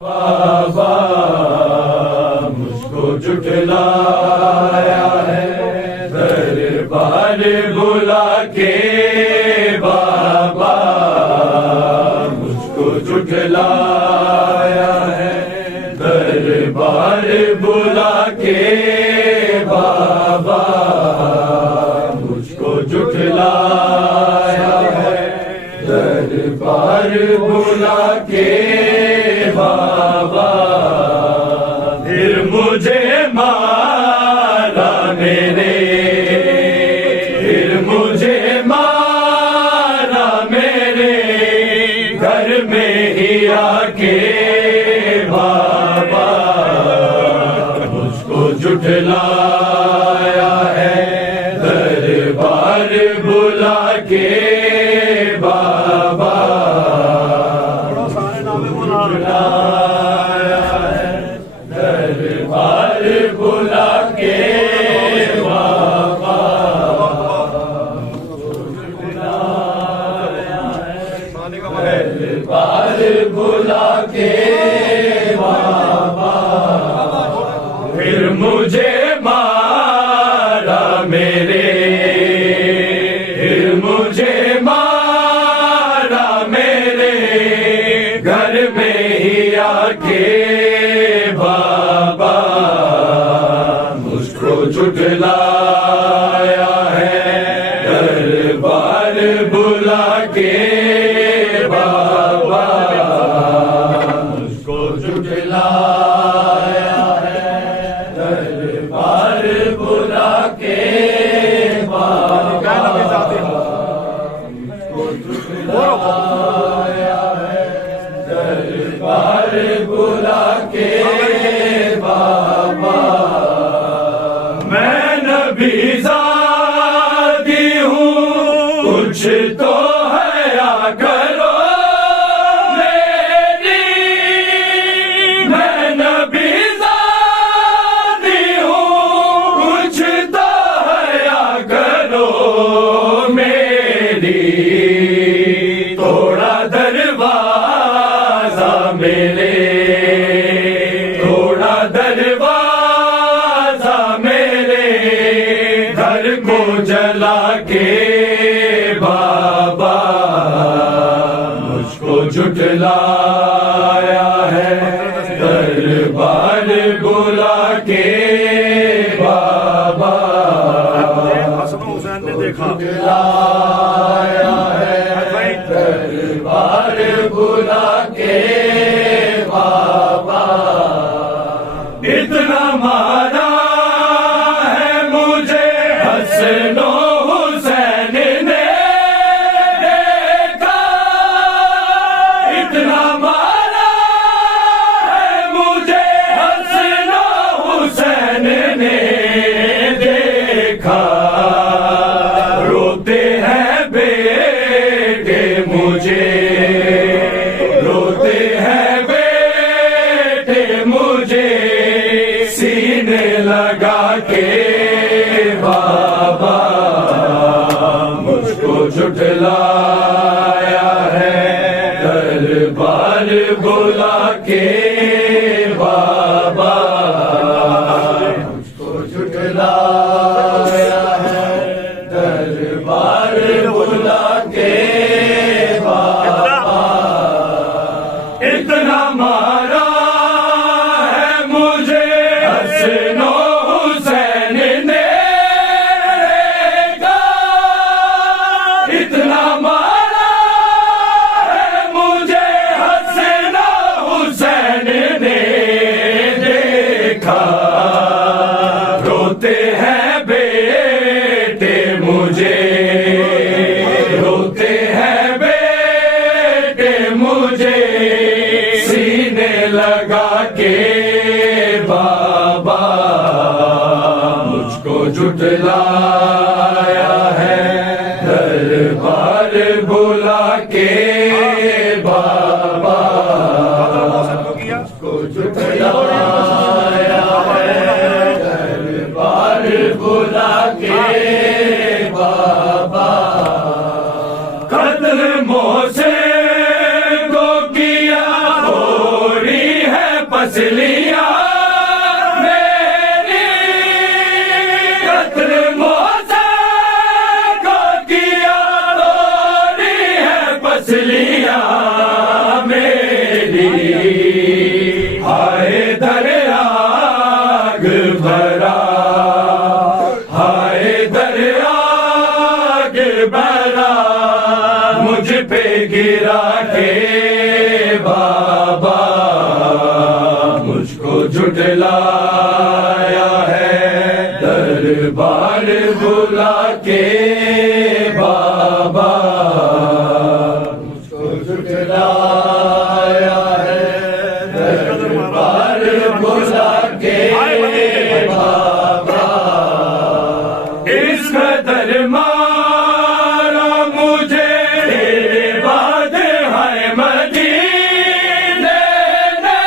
बाबा मुझको जुटलाया है दरबार बुला के, बाबा मुझको जुटलाया है दरबार बुला के, बाबा मुझको जुटलाया है दरबार बुला के, बाबा फिर मुझे मारा मेरे, फिर मुझे मारा मेरे घर में ही आके, बाबा मुझको जुटलाया है दरबार बुला के, बाबा जुटलाया है दरबार बुला के, बाबा जुटलाया है दरबार बुला के, बाबा फिर मुझे मारा मेरे, फिर मुझे मारा मेरे घर में ही आके, बाबा मुझको जुटलाया है दरबार बुला के, बाबा मुझको जुटलाया है दरबार बुला के, बाबा मुझको जुटलाया है दरबार बुला के, बाबा मैं नबी ज़ादी हूँ कुछ तो हया करो मेरी, मैं नबी ज़ादी हूँ कुछ तो हया करो मेरी, थोड़ा दरवाजा मेरे, थोड़ा दरवाजा मेरे घर को जला के, बाबा मुझको जुटलाया है दरबार बुला के, बाबा जुटलाया है दरबार बुला के, बाबा इतना मारा है मुझे हसनो हुसैन ने देखा, इतना मारा है मुझे हसनो हुसैन ने देखा, रोते हैं बेटे मुझे, रोते हैं बेटे मुझे सीने लगा के, बाबा मुझको जुटलाया है दरबार बुला के, बाबा मुझको जुटलाया है दरबार बुला के, बाबा इतना मारा है मुझे हसनो हुसैन ने देखा, इतना मारा है मुझे हसनो हुसैन ने देखा, रोते हैं बेटे मुझे, रोते हैं बेटे मुझे सीने लगा के, बाबा मुझको जुटलाया है दरबार बुला के, बाबा मुझको जुटलाया है दरबार बुला भरा मुझ पे गिरा के बाबा, मुझको झुठलाया है दरबार बुला के बाबा, मुझको झुठलाया है दरबार बुला के बाबा। इस कदर मारा मुझे तेरे बाद है मदीने ने,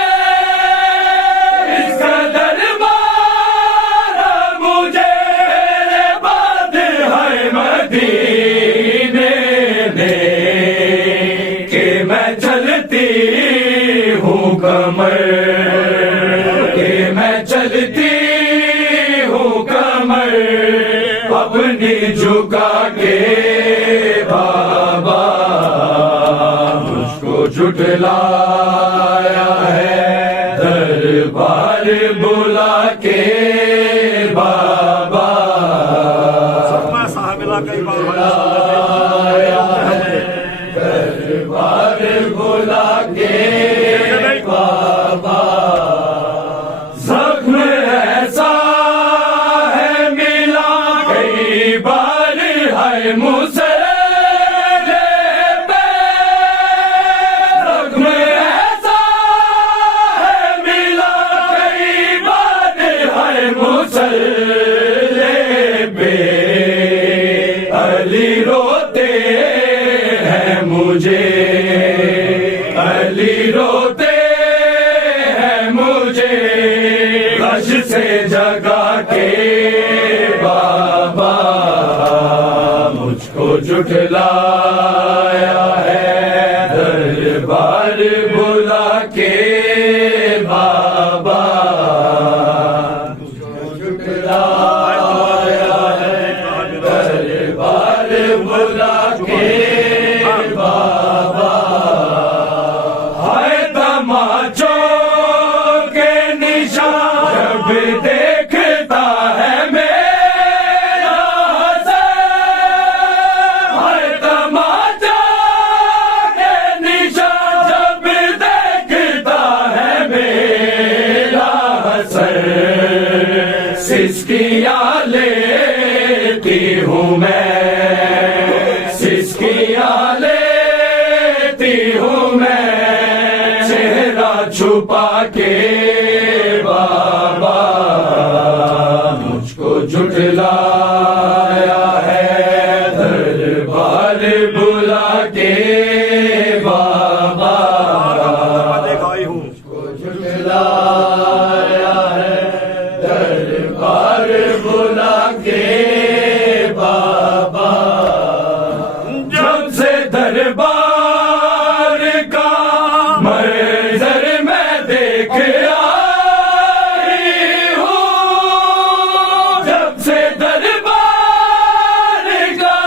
इस कदर मारा मुझे तेरे बाद है मदीने ने, कि मैं चलती हूँ कमर, कि मैं चलती हूँ कमर अपनी झुका के बाबा, मुझको झुठलाया है दरबार बुला के बाबा, झुठलाया है दरबार बुला के बाबा। जख्म ऐसा है मिला कई बार है मुझसे, जख्म ऐसा है मिला कई बार है मुझसे, अली रोते हैं मुझे, अली रोते हैं मुझे गश से जगा के बाबा, मुझको झुठलाया है दरबार बुला के बाबा, मुझको झुठलाया है दरबार बुला के बाबा। हाय तमाचों के निशान जब देखता है मेरा हसन, हाय तमाचों के निशान जब देखता है मेरा हसन, सिसकियां लेती हूँ मैं, सिसकियां लेती हूँ मैं चेहरा छुपा के बाबा, मुझको झुठलाया है दरबार बुला के बाबा, मुझको झुठलाया है दरबार बुला के बाबा। जब से दरबार का मंजर मैं देख आई हूँ, जब से दरबार का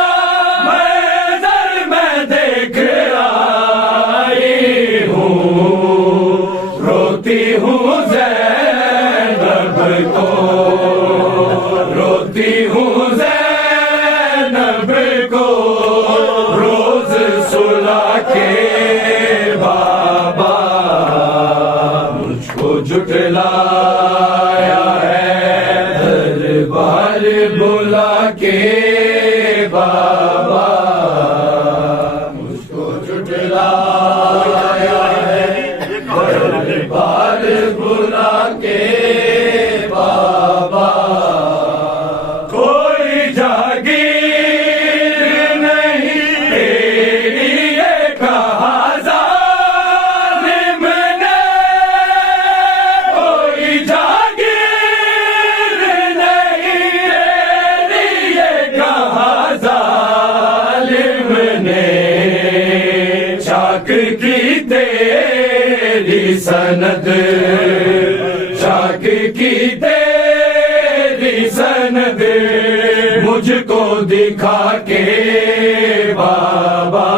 मंजर मैं देख आई हूँ, रोती हूँ ज़ैनब को, रोती हूँ ज़ैनब को रोज सुला के बाबा, मुझको झुठलाया है दरबार बुला के बाबा, मुझको झुठलाया है दरबार बुला के बाबा। कोई जागीर नहीं तेरी ये कहा जालिम ने, कोई जागीर नहीं तेरी ये कहा जालिम ने, चाक की तेरी सनद, चाक की तेरी सनद मुझको दिखा के बाबा,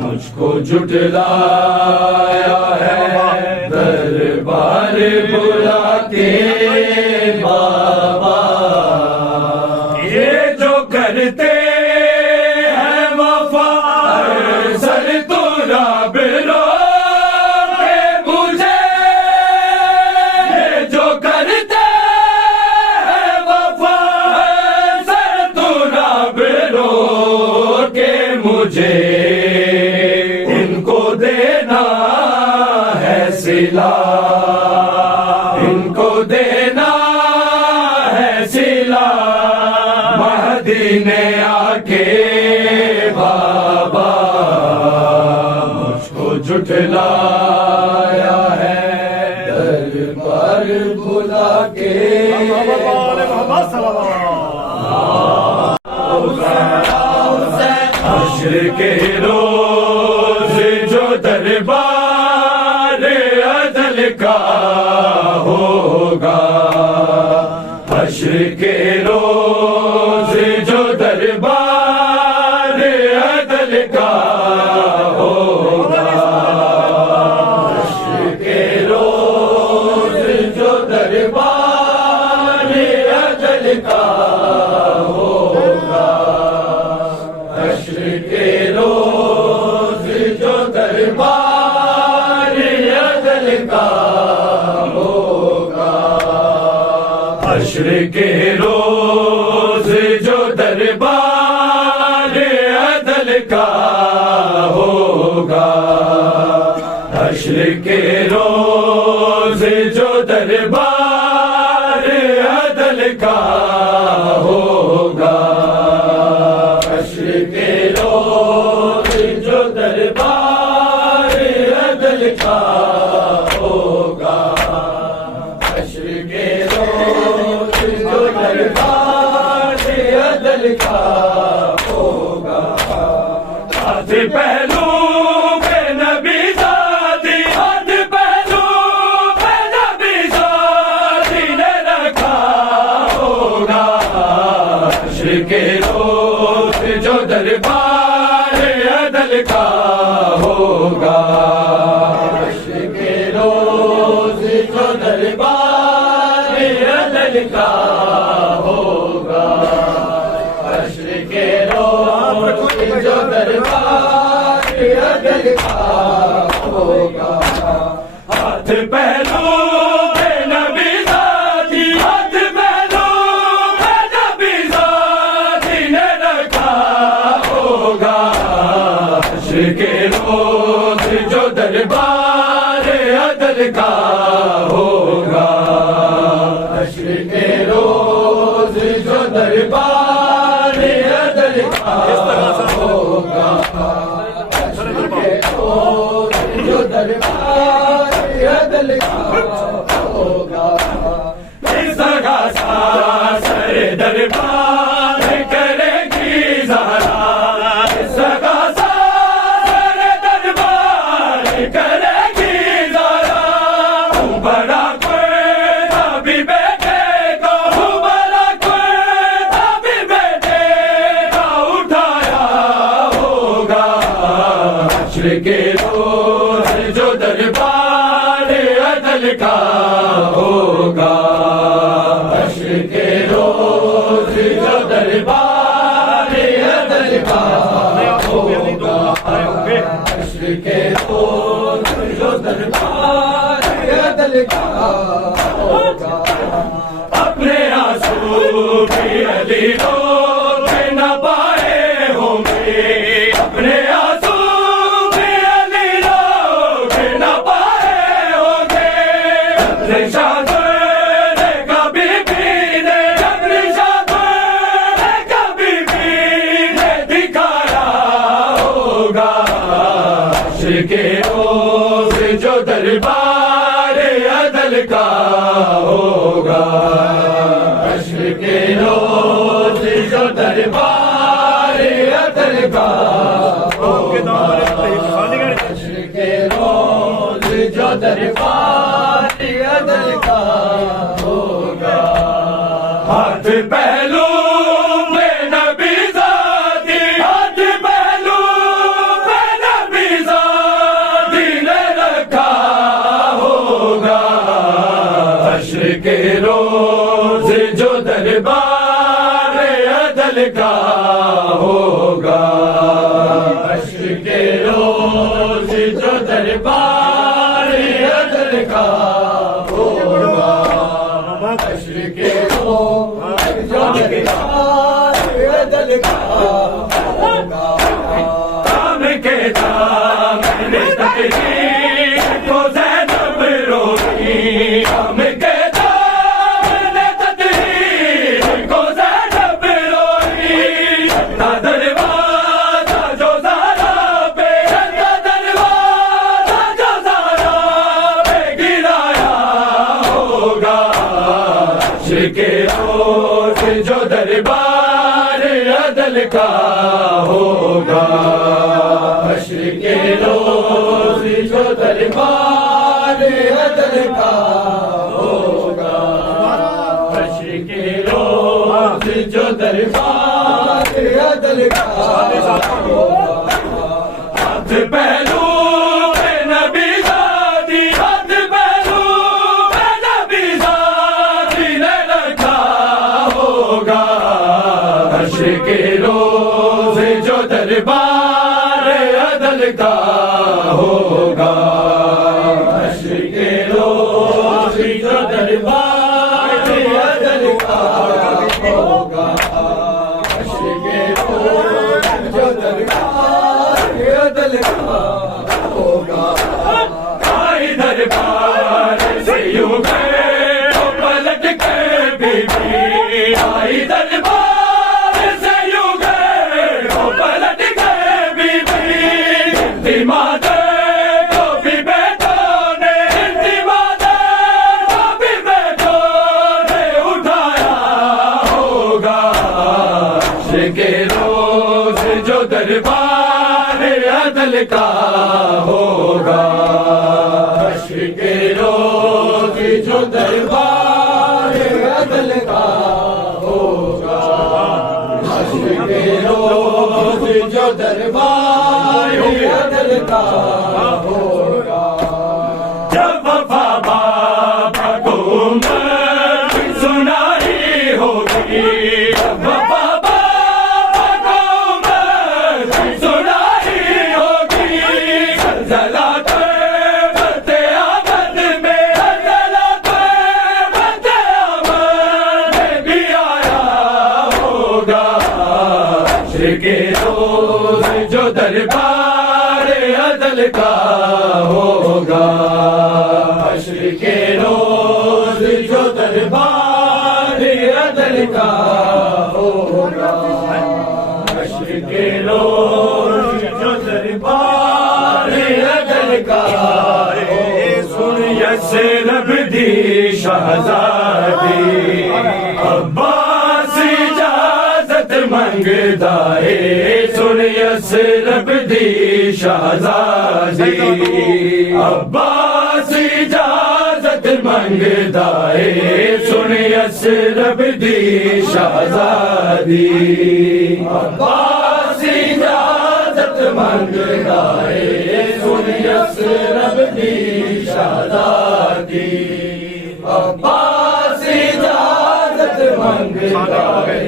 मुझको झुठलाया है दरबार बुला के बाबा। ये जो करते मदीने आके बाबा मुझको झुठलाया है, दरबार बुला के हश्र के रोज जो दरबार अदल का होगा, हश्र के रोज जो दरबार अदल का होगा, हश्र के रोज जो दरबार अदल का होगा, हश्र के रोज जो दरबार अदल का होगा, हश्र के रोज जो दरबार अदल का होगा, हश्र के रोज जो दरबार अदल का होगा, हश्र के रोज जो दरबार अदल का होगा, हश्र के रोज जो दरबार अदल का होगा, हाथ पहलू पे नबी ज़ाती, हाथ पहलू पे नबी ज़ाती ने रखा होगा, हश्र के रोज जो दरबार अदल का होगा, हश्र के रोज जो दरबार अदल का होगा, हश्र के रोज जो दरबार अदल का होगा, हाथ पहलू पे नबी ज़ाती, हाथ पहलू पे नबी ज़ाती ने रखा होगा, हश्र के रोज जो दरबार अदल का होगा, हश्र के रोज जो दरबार अदल का होगा, हश्र के रोज जो दरबार अदल का होगा, इस जगह सा सर दरबार करेगी ज़हरा, इस जगह सा सर दरबार करेगी ज़हरा, बड़ा कोई भी बैठेगा, बड़ा कोई भी बैठेगा उठाया होगा, हश्र के रोज जो दरबार अदल का होगा, हश्र के रोज जो दरबार अदल का होगा, हश्र के रोज जो दरबार अदल का होगा, अपने आंसू भी अली रोक न पाए होंगे, अपने आंसू भी अली रोक न पाए होंगे, अपने शादर कभी भी ने, अपने शादर कभी भी ने दिखाया होगा, हश्र के रोज जो दरबार अदल का होगा, हश्र के रोज जो दरबार अदल का होगा, हश्र के रोज जो दरबार अदल का होगा, हाथ पहलू पे नबी ज़ाती, हाथ पहलू पे नबी ज़ाती ने रखा होगा, हश्र के रोज जो दरबार अदल का होगा, हश्र के रोज जो दरबार अदल का होगा, हश्र के रोज जो दरबार अदल का होगा, काम के दामन तकदीर को ज़ैनब रोकी, काम के दामन तकदीर को ज़ैनब रोकी, जो दरबार अदल का होगा। हश्र के रोज जो दरबार अदल का होगा। हश्र के रोज जो दरबार अदल का होगा। हाथ पहलू में नबी ज़ादी, हाथ पहलू में नबी ज़ादी ने रखा होगा। हश्र के रोज जो दरबार अदल का होगा। हश्र के रोज जो दरबार अदल का होगा। हश्र के रोज जो दरबार अदल का होगा। आई दरबार से यूं गए तो पलट के बीबी, आई दरबार से यूं गए तो पलट के बीबी। दिमादे को भी बेटों ने, दिमादे को भी बेटों ने उठाया होगा। हश्र के रोज जो दरबार अदल का होगा। हश्र के रोज जो दरबार अदल का होगा। हश्र के रोज जो दरबार अदल का होगा। जब वफा बाबा को उम्र सुनाई होगी, जब वफा बाबा को उम्र सुनाई होगी। ज़लज़लाते बरते आमद में, ज़लज़लाते बरते आमद में भी आया होगा। हश्र के रोज जो दरबार अदल का होगा। हश्र के रोज जो दरबार अदल का होगा। हश्र के रोज जो दरबार अदल का होगा। सुन यसरब दी शहजादी, अब्बास इजाजत मंगदा है। सुन यसरब दी शहजादी, अब्बास इजाजत मंगदा है। सुन यसरब दी शहजादी, अब्बास इजाजत मंगदा है। सुन यसरब दी शहजादी, अब्बास इजाजत मंगदा है।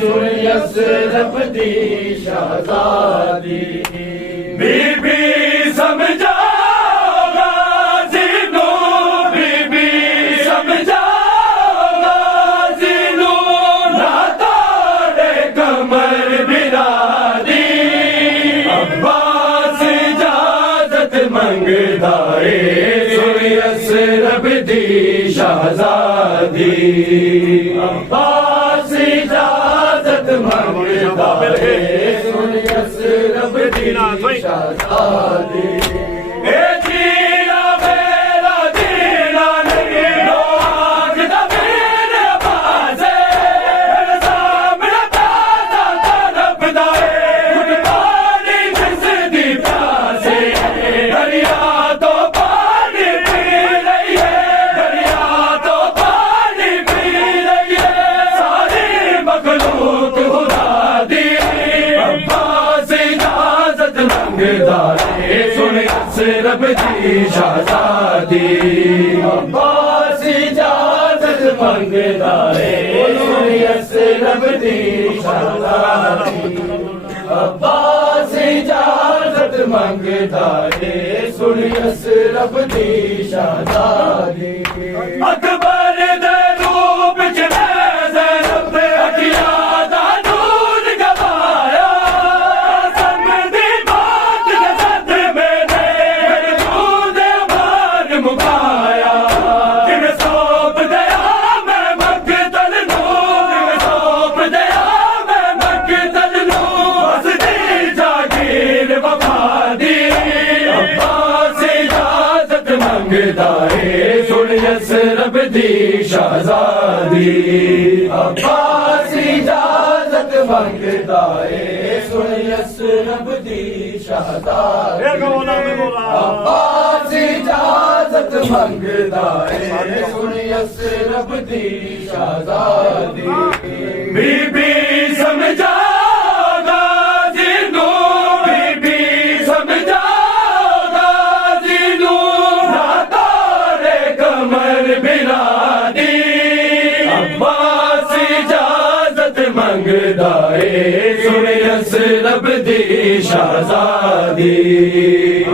सुन यसरब दी शहजादी। बीबी समझाओगा जीनू, बीबी समझाओगा जीनू, ना तोड़े कमर बिरादी। अब्बास इजाजत मंगदा है। सुन यसरब दी शहजादी, अब्बास इजाजत मंगदा है। सुन यसरब दी शहजादी। ए जीना मेरा जीना नहीं, लो आग दा मेरे पासे, मेरे सामने ताजा तड़पदा है। घुट पानी जिसदी प्यासे, दरिया तो पानी पी रही है, दरिया तो पानी पी रही है। सारी मखलूक खुदा दी, अब्बास इजाजत मंगदा है। सुन यसरब दी शहजादी, अब्बास इजाजत मंगदा है। सुन यसरब दी शहजादी, अब्बास इजाजत मंगदा है। सुन यसरब दी शहजादी। अकबर दे रूप च ज़ैनब अखियां दा नूर गवाया। समझदी बात के सद मैंने दूध बार मुकाया। किवें सौंप दया मैं मकतल नूं, किवें सौंप दया मैं मकतल नूं। हसदी जागीर वफा दी, अब्बास इजाजत मंगदा है। सुन यसरब दी इजाजत मंगदा है सुन यसरब दी शहजादी अब्बास इजाजत मंगदा है सुन यसरब दी शहजादी बीबी समझा गाजी नू बीबी समझा गाजी नू ना तारे कमर बिलादी अब्बास इजाजत मंगदा है सुन यसरब दी शहजादी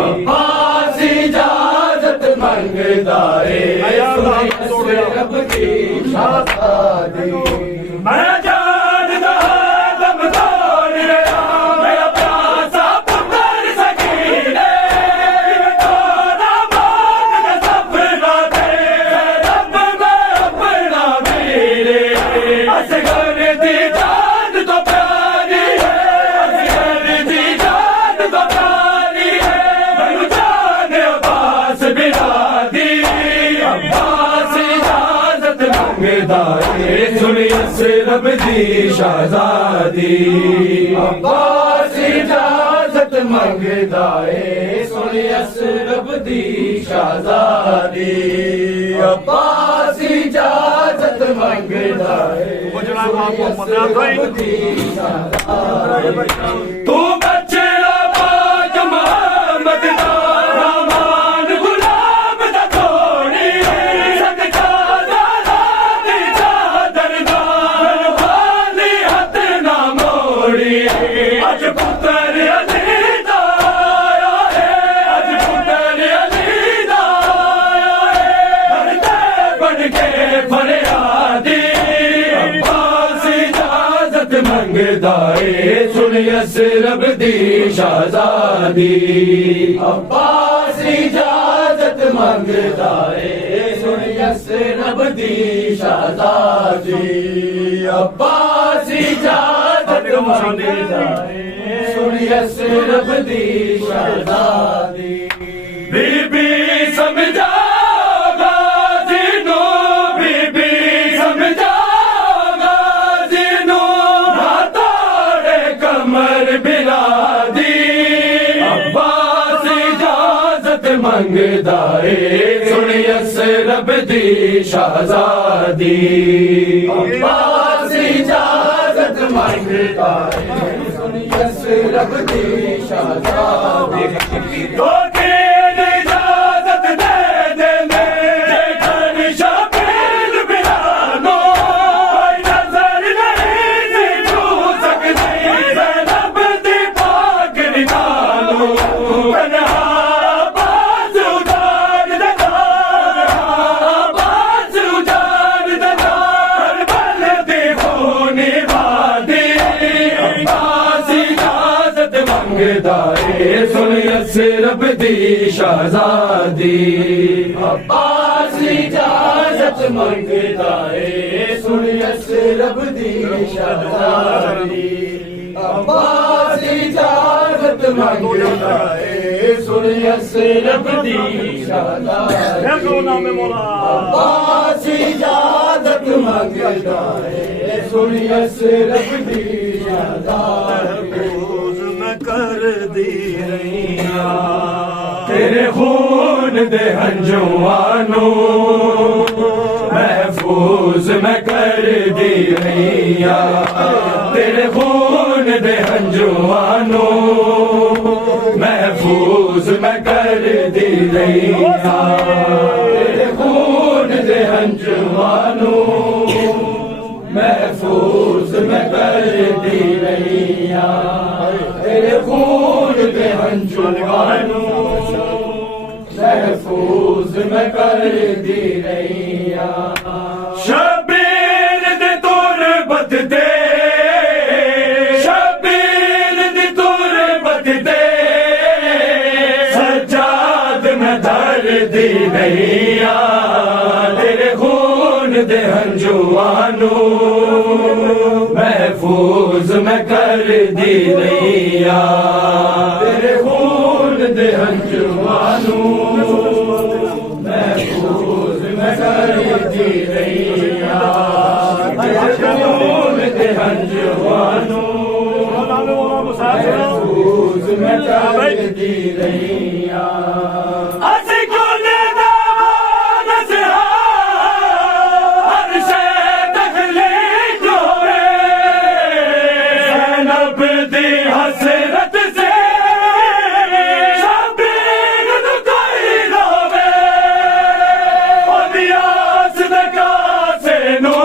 अब्बास इजाजत मंगदा है सुन यसरब दी शहजादी मैं जानदा दम तोड़ रहा मेरा प्यासा पुत्र सकीने तोड़ा मान सपना थे रब में अपना मेरे असगर दी जान तो प्यारी है असगर दी जान तो प्यारी है मैं जान अब्बास बिरादी अब्बास इजाजत मंगदा है सुन यसरब दी शहजादी अब्बास इजाजत मंगदा है सुन यसरब दी शहजादी अब्बास इजाजत मंगदा है तू बच्चेड़ा पाक मोहम्मद दा रहमान गुलाम दा थोड़ी सदका ज़ारा दी चादर दा खाली हथ ना मोड़ी अज पुत्र अली दा आया है अज पुत्र अली दा आया है डरते बन के फरियादी अब्बास इजाजत मंगदा है सुन यसरब दी शहजादी अब्बास इजाजत मंगदा है सुन यसरब दी शहजादी अब्बास इजाजत मंगदा है सुन यसरब दी शहजादी बीबी समझा गाजी नू बीबी समझा गाजी नू ना तारे कमर बिलादी अब्बास इजाजत मंगदा है सुन यसरब दी शहजादी अब्बास इजाजत मंगदा है सुन यसरब दी शहजादी तो तेन इजाजत दे देने जेठन शाबिल बिलानो कोई नजर नहीं सी छू सकती ज़ैनब दी पाक निगानो तन्हा आवाज़ उजाड़ देना आवाज़ उजाड़ देना करबल दी खूनी वादी अब्बास इजाजत मंगदा है सुन यसरब दी शहजादी अब्बास इजाजत मंगदा है सुन यसरब दी शहजादी अब्बास इजाजत मंगदा है सुन यसरब दी शहजादी अब्बास इजाजत मंगदा है सुन यसरब दी शहजादी कर दी रैया तेरे खून दे हंजुआनो महफूज मैं कर दी रैया तेरे खून दे हंजुआनो महफूज मैं कर दी रैया तेरे खून दे हंजुआनो महफूज मैं कर दी रैया तेरे खून के हंजुआनो महफूज मैं कर दी रैया शबीर दे तुरबत दे शबीर दे तुरबत दे सज्जाद मैं धर दी रैया तेरे खून दे हंजुआनो महफूज मैं कर दी रैया तेरे खून दे हंजुआनो महफूज मैं कर दी रैया तेरे खून दे ਦੇ ਹੰਝੂਆਂ महफूज मैं करदी रहिया ਅਸੀਂ ਕੋਨੇ ਦਾ ਨਜ਼ਰਾ ਹਰ ਸ਼ੈ ਤਖਲੀਕ ਹੋਵੇ ਜ਼ੈਨਬ ਦੀ ਹਸਰਤ ਸੇ ਸ਼ਬੀਰ ਨੂੰ ਕੋਈ ਰੋਵੇ ਉਹਦੀ ਆਸ ਦੇ ਕਾਸੇ ਨੂੰ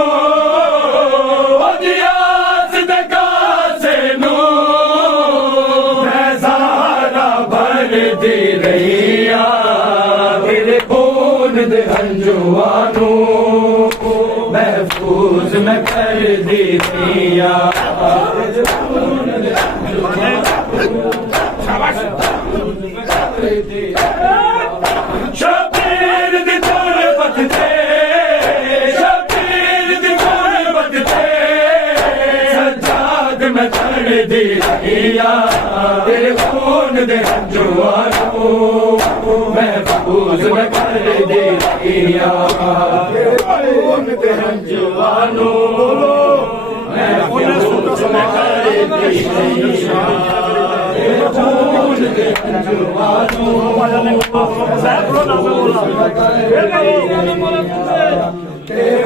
दी रहिया तेरे खून दे हंजुआनू महफूज मैं कर दी रहिया शबीर दी तोड़ बदते शबीर दी तोड़ बदते सज्जाद मैं कर दी रहिया तेरे खून दे हंजुआनू महफूज मैं कर दे रहिया तेरे खून दे हंजुआनू महफूज मैं कर दे रहिया तेरे खून दे हंजुआनू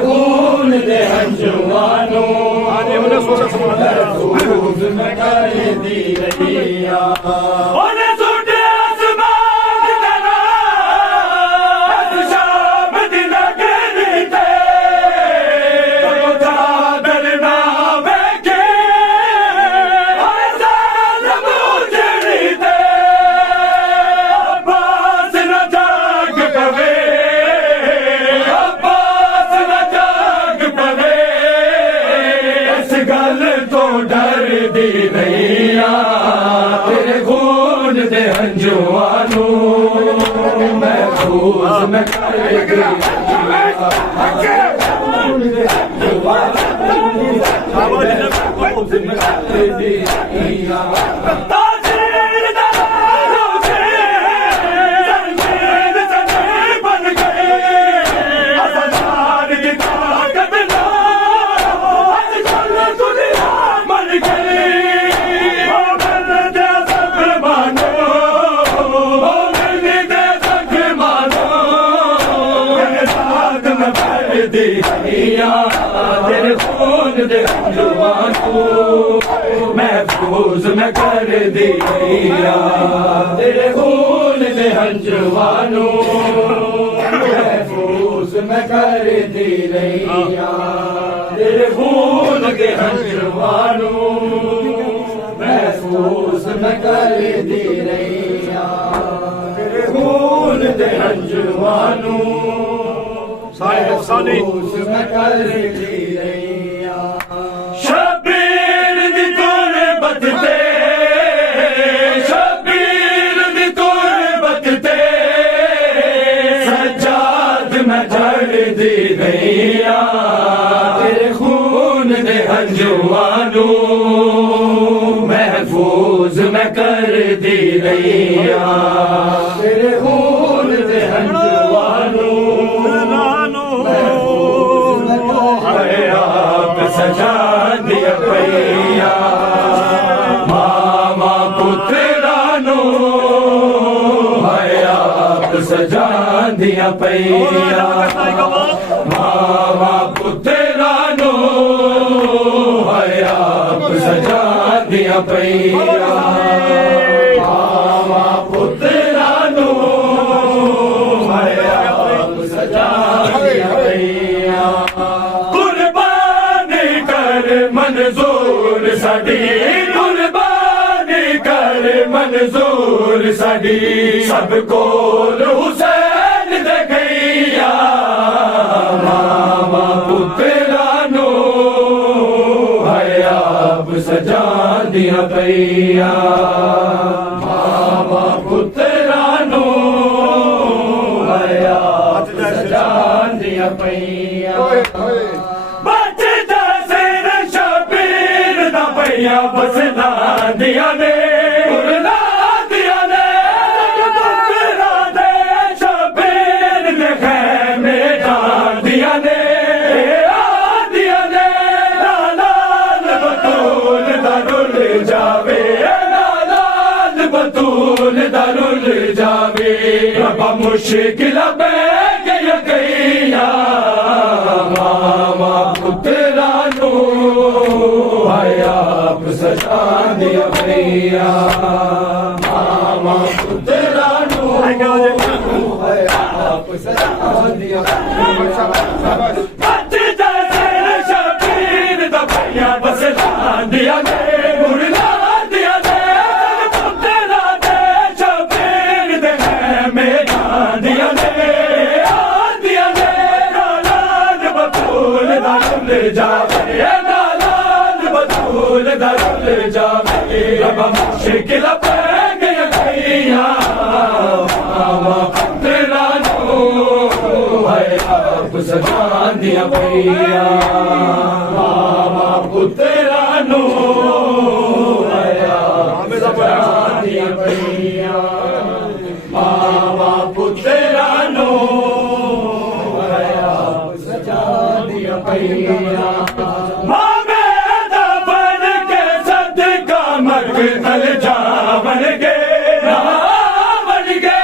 तेरे खून दे हंजुआनू महफूज मैं कर दे रहिया तेरे खून दे हंजुआनू महफूज मैं कर दी रहिया तेरे खून दे हंजुआनू महफूज मैं कर दी रहिया तेरे खून दे हंजुआनू महफूज मैं कर दी रहिया तेरे खून दे हंजुआनू महफूज मैं कर दी रहिया तेरे खून दे हंजुआनू मैं कर दी रहिया शबीर दी तोड़ बदते शबीर दी तोड़ बदते सज्जाद मैं झड़ दी रहिया तेरे खून दे हंजुआनू महफूज मैं कर दी रहिया तेरे खून दे हंजुआनू सजा दिया पैया मामा पुत्रानो आप सजा दिया पैया मामा पुत्रानो आप सजा दिया पैया मामा पुत्रानो आप सजा दिया पैया मंजूर साडी कुर्बानी कर मंजूर साडी सब कोल हुसैन दे गैया मामा पुत्रानो आप सजा दिया पैया मामा पुत्रानो आप सजा दिया पैया बसना दिया ने उड़ना दिया ने शबीर ने खैमे डाल दिया ने मुश्किल पै गईया मामा पुत्रा नू है आप सजा दिया भैया मामा पुत्रा नू है आप सजा दिया शबीर दा भैया बस दिया मुड़ला दिया पुत्रा दे शबीर दे मेरा दिया दिया नालाल बतूल दारुल जावे नालाल बतूल दारुल जावे रब मुश्किल पै गईया मामा पुत्रा नू है आप सजा दिया भैया मामा पुत्रा नू है आप सजा दिया भैया मामा पुत्रा नू है आप सजा दिया भैया मामे दा बन के सदका मकतल जावन के रावण के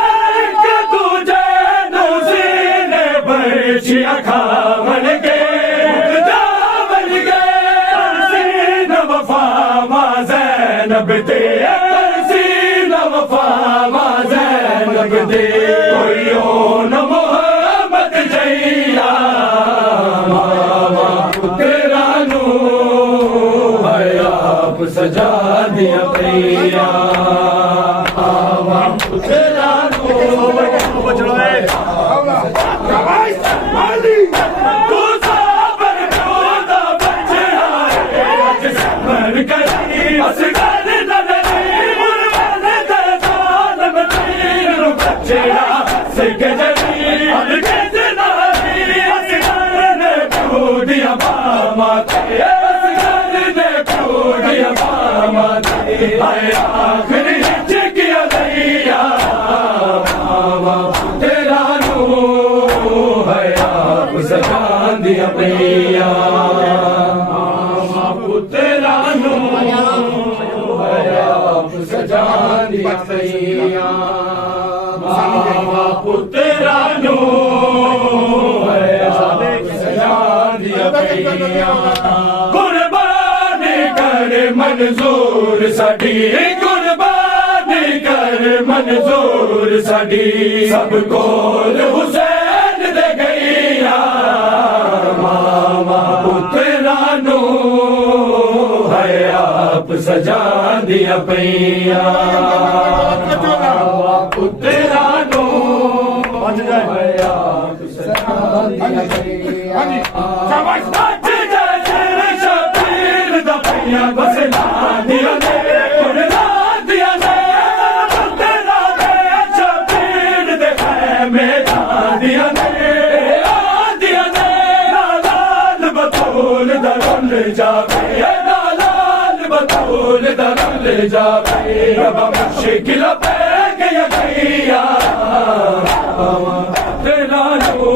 मालिक तुझे नौसीने बर्छियां खावन के जावन के सीन वफा मा ज़ैनब दे सीन वफा मा ज़ैनब दे कोई ओ न मोहम्मद जैया मामा पुत्रा नू है आप सजा दिया भैया मामा पुत्रा नू तू साबर क्यों दा बचड़ा है सबर करी असगर नदरी मुरवल दे जालम तीर बचड़ा सिक जरी अलगे जनारी असगर ने कूदिया मामा के असगर ने कूदिया मामा के आए आखिरी चिकिया लैया मामा तेरा नू है आप सजा दिया भैया मामा पुत्रा नू है आप सजा दिया भैया मामा पुत्रा नू है आप सजा दिया भैया कुर्बानी कर मंजूर साडी कुर्बानी कर मंजूर साडी सब कोल हुसैन दे गईया मामा पुत्रा नू है आप सजा दिया भैया मामा पुत्रा नू है आप सजा दिया भैया शबीर दा भैया बस ला दिया ला दिया पुत्रा दे शबीर दे मेरा दिया दिया नालाल बतूल दारुल जावे नालाल बतूल दारुल जावे रब मुश्किल पै गईया मामा तेरा नू